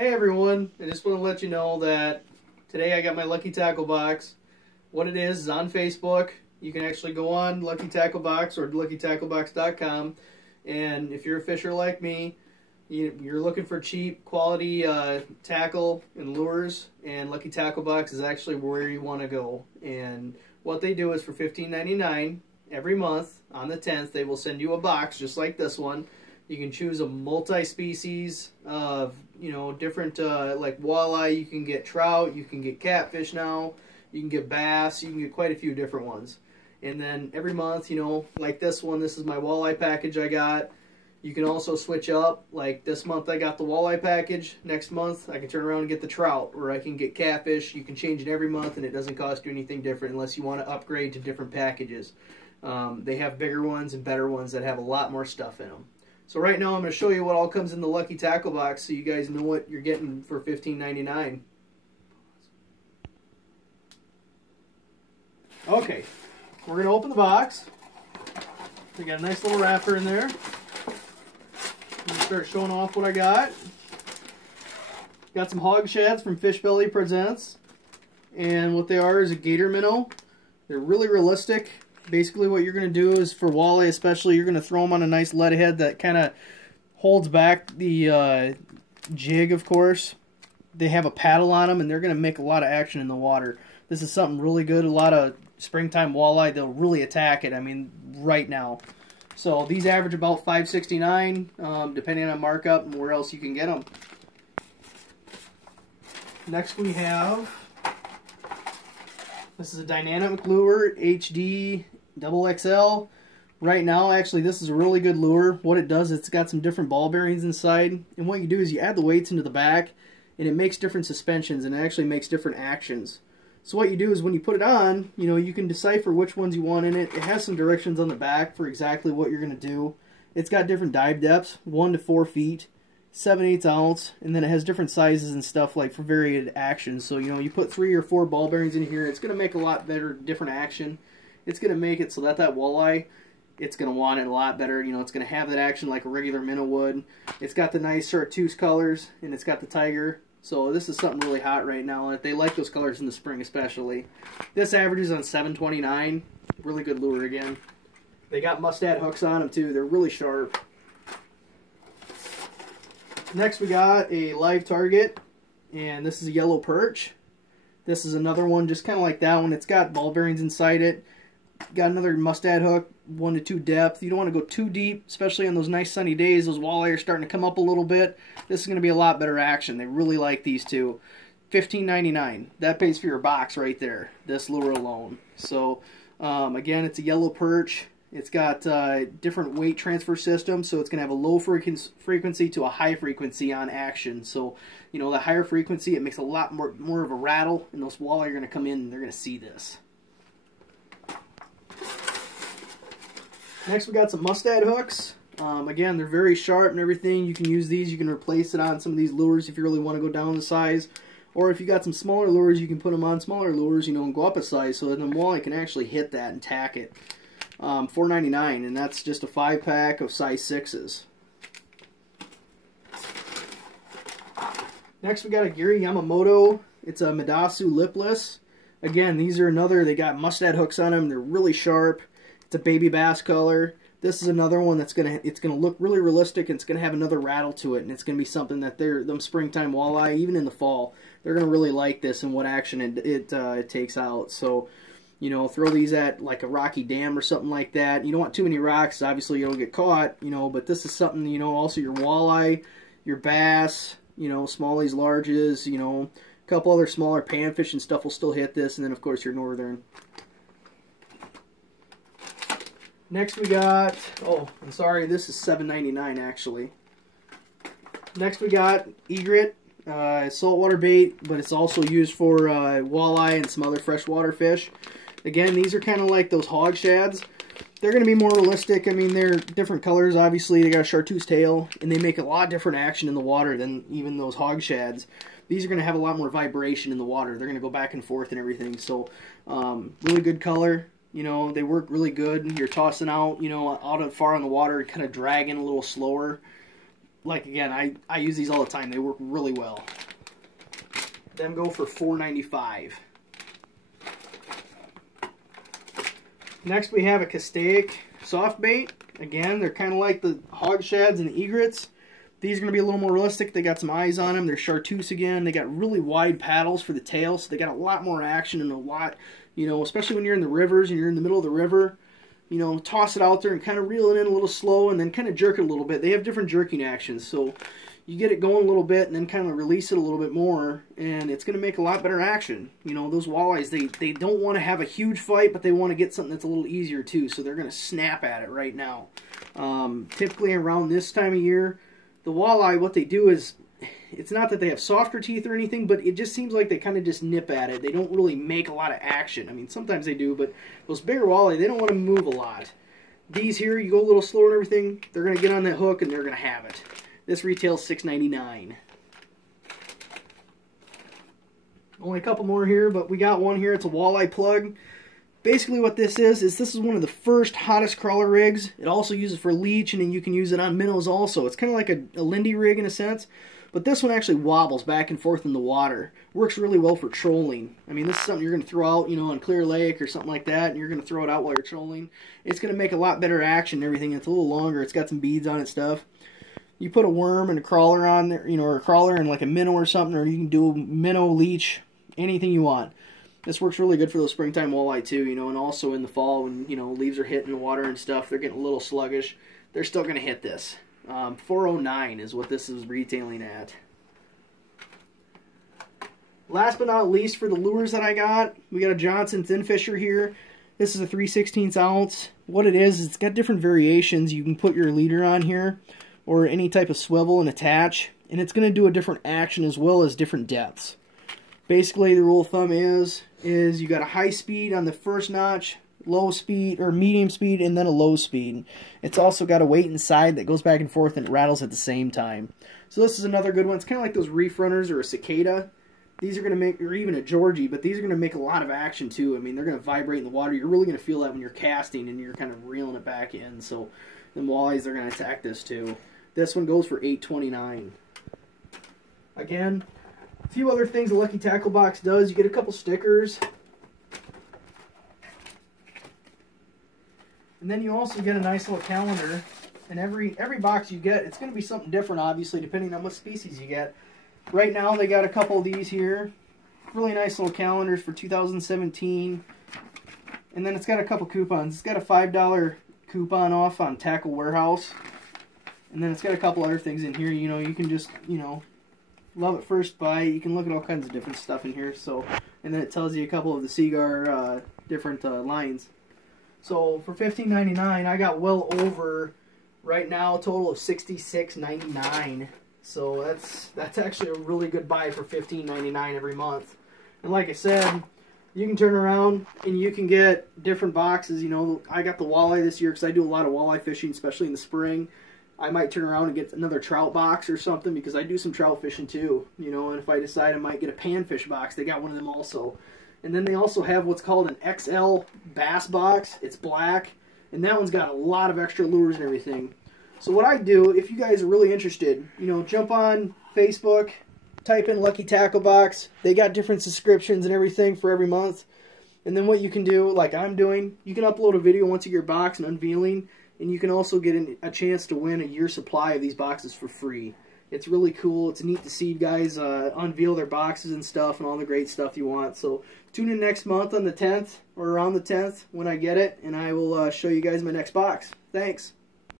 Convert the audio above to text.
Hey everyone, I just want to let you know that today I got my Lucky Tackle Box. What it is on Facebook. You can actually go on Lucky Tackle Box or luckytacklebox.com, and if you're a fisher like me, you're looking for cheap quality tackle and lures, and Lucky Tackle Box is actually where you want to go. And what they do is for $15.99 every month on the 10th, they will send you a box just like this one. You can choose a multi-species of, different, like walleye. You can get trout, you can get catfish now, you can get bass, you can get quite a few different ones. And then every month, like this one, this is my walleye package I got. You can also switch up. Like this month I got the walleye package. Next month I can turn around and get the trout, or I can get catfish. You can change it every month and it doesn't cost you anything different unless you want to upgrade to different packages. They have bigger ones and better ones that have a lot more stuff in them. So right now I'm going to show you what all comes in the Lucky Tackle Box so you guys know what you're getting for $15.99. Okay, we're going to open the box. We got a nice little wrapper in there. I'm going to start showing off what I got. Got some hog shads from Fish Belly Presents. And what they are is a gator minnow. They're really realistic. Basically what you're going to do is, for walleye especially, you're going to throw them on a nice lead head that kind of holds back the jig, of course. They have a paddle on them, and they're going to make a lot of action in the water. This is something really good. A lot of springtime walleye, they'll really attack it, I mean, right now. So these average about $5.69, depending on markup and where else you can get them. Next we have, this is a dynamic lure, HD XXL. Right now, actually, this is a really good lure. What it does, it's got some different ball bearings inside. And what you do is you add the weights into the back, and it makes different suspensions, and it actually makes different actions. So what you do is when you put it on, you can decipher which ones you want in it. It has some directions on the back for exactly what you're going to do. It's got different dive depths, 1 to 4 feet, 7/8 ounce, and then it has different sizes and stuff like for varied actions. So you put 3 or 4 ball bearings in here, it's going to make a lot better different action. It's going to make it so that walleye, it's going to want it a lot better. It's going to have that action like a regular minnow would. It's got the nice chartreuse colors, and it's got the tiger. So this is something really hot right now. They like those colors in the spring especially. This averages on $7.29. Really good lure again. They got mustad hooks on them too. They're really sharp. Next we got a live target, and this is a yellow perch. This is another one just kind of like that one. It's got ball bearings inside it. Got another mustad hook, 1 to 2 depth. You don't want to go too deep, especially on those nice sunny days. Those walleye are starting to come up a little bit. This is going to be a lot better action. They really like these two. $15.99. That pays for your box right there, this lure alone. So again, it's a yellow perch. It's got different weight transfer systems, so it's going to have a low frequency to a high frequency on action. So, the higher frequency, it makes a lot more of a rattle, and those walleye are going to come in and they're going to see this. Next we got some mustad hooks. Again, they're very sharp and everything. You can use these. You can replace it on some of these lures if you really want to go down the size. Or if you got some smaller lures, you can put them on smaller lures, and go up a size so that the walleye can actually hit that and tack it. $4.99, and that's just a 5-pack of size 6s. Next we got a Gary Yamamoto. It's a Midasu lipless. Again, these are they got mustad hooks on them. They're really sharp. It's a baby bass color. This is another one that's it's gonna look really realistic, and it's gonna have another rattle to it, and it's gonna be something that them springtime walleye, even in the fall, they're gonna really like this and what action it takes out. So, throw these at like a rocky dam or something like that. You don't want too many rocks, obviously you don't get caught, but this is something, also your walleye, your bass, smallies, larges, a couple other smaller panfish and stuff will still hit this, and then of course your northern. Next we got, I'm sorry, this is $7.99 actually. Next we got egret, saltwater bait, but it's also used for walleye and some other freshwater fish. Again, these are kind of like those hog shads. They're going to be more realistic. I mean, they're different colors, obviously. They got a chartreuse tail, and they make a lot different action in the water than even those hog shads. These are going to have a lot more vibration in the water. They're going to go back and forth and everything. So, really good color. They work really good. You're tossing out, out of far in the water, kind of dragging a little slower. like, again, I use these all the time. They work really well. Them go for $4.95. Next we have a castaic soft bait. Again, they're kind of like the hog shads and the egrets. These are going to be a little more realistic. They got some eyes on them. They're chartreuse again. They got really wide paddles for the tail, so they got a lot more action and a lot, you know, especially when you're in the rivers and you're in the middle of the river. You know, toss it out there and kind of reel it in a little slow and then kind of jerk it a little bit. They have different jerking actions, so you get it going a little bit and then kind of release it a little bit more, and it's going to make a lot better action. You know, those walleyes, they don't want to have a huge fight, but they want to get something that's a little easier too, so they're going to snap at it right now. Typically around this time of year, the walleye, what they do is, it's not that they have softer teeth or anything, but it just seems like they kind of just nip at it. They don't really make a lot of action. I mean, sometimes they do, but those bigger walleye, they don't want to move a lot. These here, you go a little slower and everything, they're going to get on that hook and they're going to have it. This retails $6.99. Only a couple more here, but we got one here. It's a walleye plug. Basically what this is one of the first hottest crawler rigs. It also uses for leech, and then you can use it on minnows also. It's kind of like a Lindy rig in a sense, but this one actually wobbles back and forth in the water. Works really well for trolling. I mean, this is something you're going to throw out, you know, on Clear Lake or something like that, and you're going to throw it out while you're trolling. It's going to make a lot better action and everything. It's a little longer. It's got some beads on it stuff. You put a worm and a crawler on there, you know, or a crawler and like a minnow or something, or you can do minnow, leech, anything you want. This works really good for those springtime walleye too, you know, and also in the fall when, you know, leaves are hitting the water and stuff, they're getting a little sluggish. They're still going to hit this. $4.09 is what this is retailing at. Last but not least, for the lures that I got, we got a Johnson Thin Fisher here. This is a 3/16 ounce. What it is, it's got different variations. You can put your leader on here or any type of swivel and attach, and it's going to do a different action as well as different depths. Basically, the rule of thumb is you got a high speed on the first notch, low speed or medium speed, and then a low speed. It's also got a weight inside that goes back and forth and it rattles at the same time. So this is another good one. It's kind of like those reef runners or a cicada. These are going to make, or even a Georgie, but these are going to make a lot of action too. I mean, they're going to vibrate in the water. You're really going to feel that when you're casting and you're kind of reeling it back in. So the walleyes, they're going to attack this too. This one goes for $8.29. Again, a few other things the Lucky Tackle Box does. You get a couple stickers. And then you also get a nice little calendar. And every box you get, it's going to be something different, obviously, depending on what species you get. Right now, they got a couple of these here. Really nice little calendars for 2017. And then it's got a couple coupons. It's got a $5 coupon off on Tackle Warehouse. And then it's got a couple other things in here. You know, you can just, you know, love at first bite. You can look at all kinds of different stuff in here. So, and then it tells you a couple of the Seagar different lines. So for $15.99, I got well over right now a total of $66.99. So that's actually a really good buy for $15.99 every month. And like I said, you can turn around and you can get different boxes. You know, I got the walleye this year because I do a lot of walleye fishing, especially in the spring. I might turn around and get another trout box or something because I do some trout fishing too. You know, and if I decide I might get a panfish box, they got one of them also. And then they also have what's called an XL bass box. It's black, and that one's got a lot of extra lures and everything. So what I do, if you guys are really interested, you know, jump on Facebook, type in Lucky Tackle Box. They got different subscriptions and everything for every month. And then what you can do, like I'm doing, you can upload a video once you get your box and unveiling, and you can also get a chance to win a year's supply of these boxes for free. It's really cool. It's neat to see guys unveil their boxes and stuff and all the great stuff you want. So tune in next month on the 10th or around the 10th when I get it, and I will show you guys my next box. Thanks.